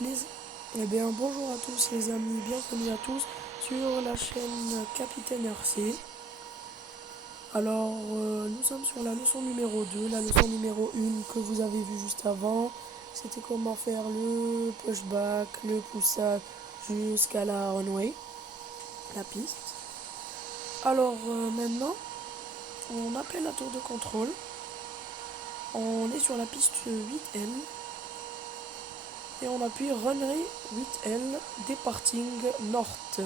Les... Eh bien, bonjour à tous les amis, bienvenue à tous sur la chaîne Capitaine RC. Alors, nous sommes sur la leçon numéro 2, la leçon numéro 1 que vous avez vue juste avant. C'était comment faire le pushback, le push-up jusqu'à la runway, la piste. Alors, maintenant, on appelle la tour de contrôle. On est sur la piste 8L. Et on appuie runway 8L, departing north.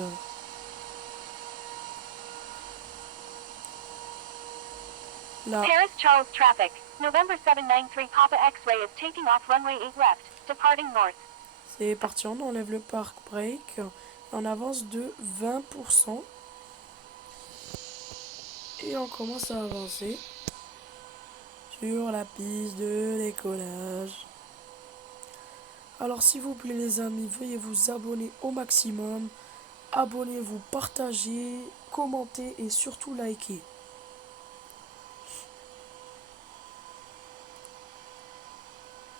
Là, Paris Charles traffic. November 793 Papa X-ray is taking off runway 8 left, departing north. c'est parti, on enlève le park brake. On avance de 20%. Et on commence à avancer sur la piste de décollage. Alors s'il vous plaît les amis, veuillez vous abonner au maximum. Abonnez-vous, partagez, commentez et surtout likez.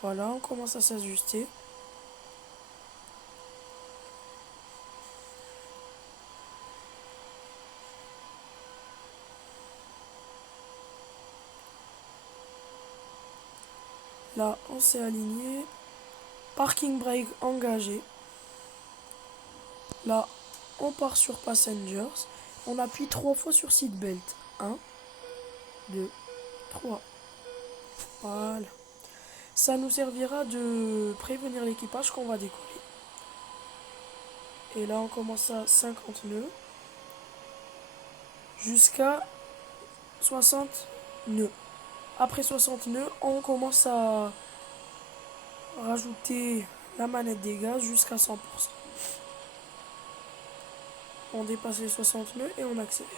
Voilà, on commence à s'ajuster. Là, on s'est aligné. Parking brake engagé. Là, on part sur passengers. On appuie 3 fois sur seatbelt. 1, 2, 3. Voilà. Ça nous servira de prévenir l'équipage qu'on va décoller. Et là, on commence à 50 nœuds jusqu'à 60 nœuds. Après 60 nœuds, on commence à rajouter la manette des gaz jusqu'à 100%. On dépasse les 60 nœuds et on accélère.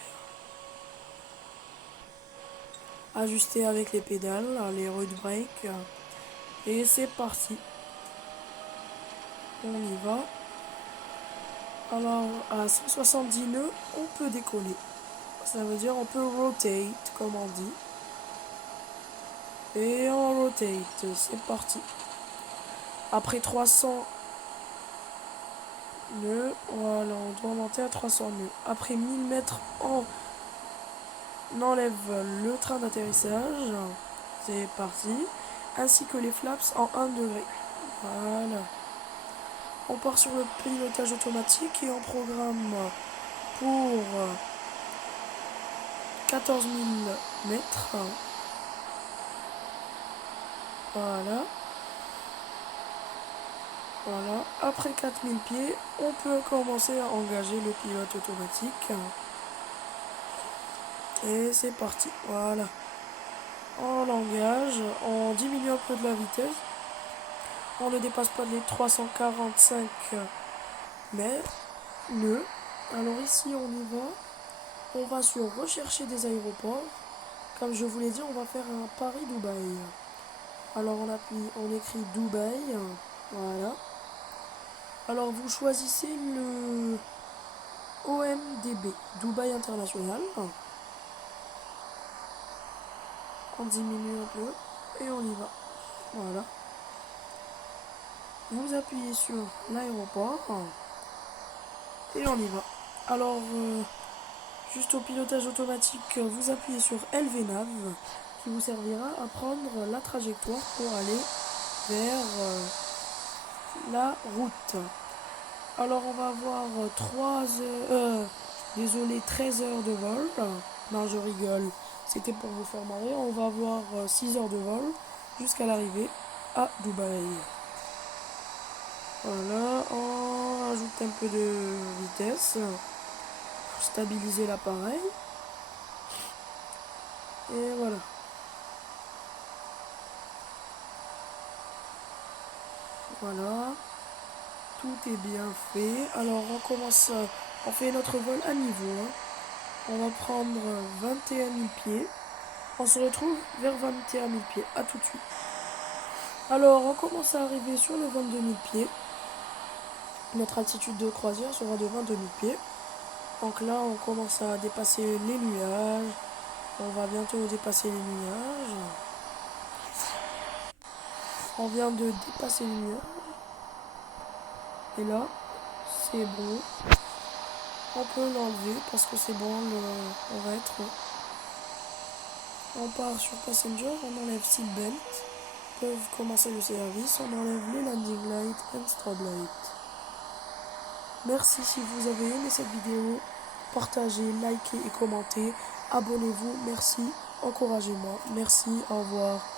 Ajuster avec les pédales, les road brakes. Et c'est parti. On y va. Alors, à 170 nœuds, on peut décoller. Ça veut dire on peut rotate, comme on dit. Et on rotate. C'est parti. Après 300 nœuds, voilà, on doit monter à 300 nœuds. Après 1000 mètres, on enlève le train d'atterrissage. C'est parti. Ainsi que les flaps en 1 degré. Voilà. On part sur le pilotage automatique et on programme pour 14 000 mètres. Voilà. Voilà. Après 4000 pieds, on peut commencer à engager le pilote automatique. Et c'est parti. Voilà. On l'engage. On diminue un peu de la vitesse. On ne dépasse pas les 345 nœuds. Alors ici, on y va. On va sur rechercher des aéroports. Comme je vous l'ai dit, on va faire un Paris-Dubaï. Alors on écrit Dubaï. Voilà. Alors vous choisissez le OMDB, Dubaï International. On diminue un peu et on y va. Voilà. Vous appuyez sur l'aéroport et on y va. Alors, juste au pilotage automatique, vous appuyez sur LVNAV qui vous servira à prendre la trajectoire pour aller vers la route. Alors on va avoir 13 heures de vol. Non, je rigole, c'était pour vous faire marrer. On va avoir 6 heures de vol jusqu'à l'arrivée à Dubaï. Voilà, on ajoute un peu de vitesse pour stabiliser l'appareil. Et voilà. Voilà. Tout est bien fait. Alors on fait notre vol à niveau. On va prendre 21 000 pieds. On se retrouve vers 21 000 pieds. A tout de suite. Alors on commence à arriver sur le 22 000 pieds. Notre altitude de croisière sera de 22 000 pieds. Donc là on commence à dépasser les nuages. On va bientôt dépasser les nuages. On vient de dépasser les nuages. Et là, c'est bon. On peut l'enlever parce que c'est bon, on va être... On part sur Passenger, on enlève Seatbelt, peuvent commencer le service, on enlève les landing light et strobe light. Merci si vous avez aimé cette vidéo, partagez, likez et commentez, abonnez-vous, merci, encouragez-moi, merci, au revoir.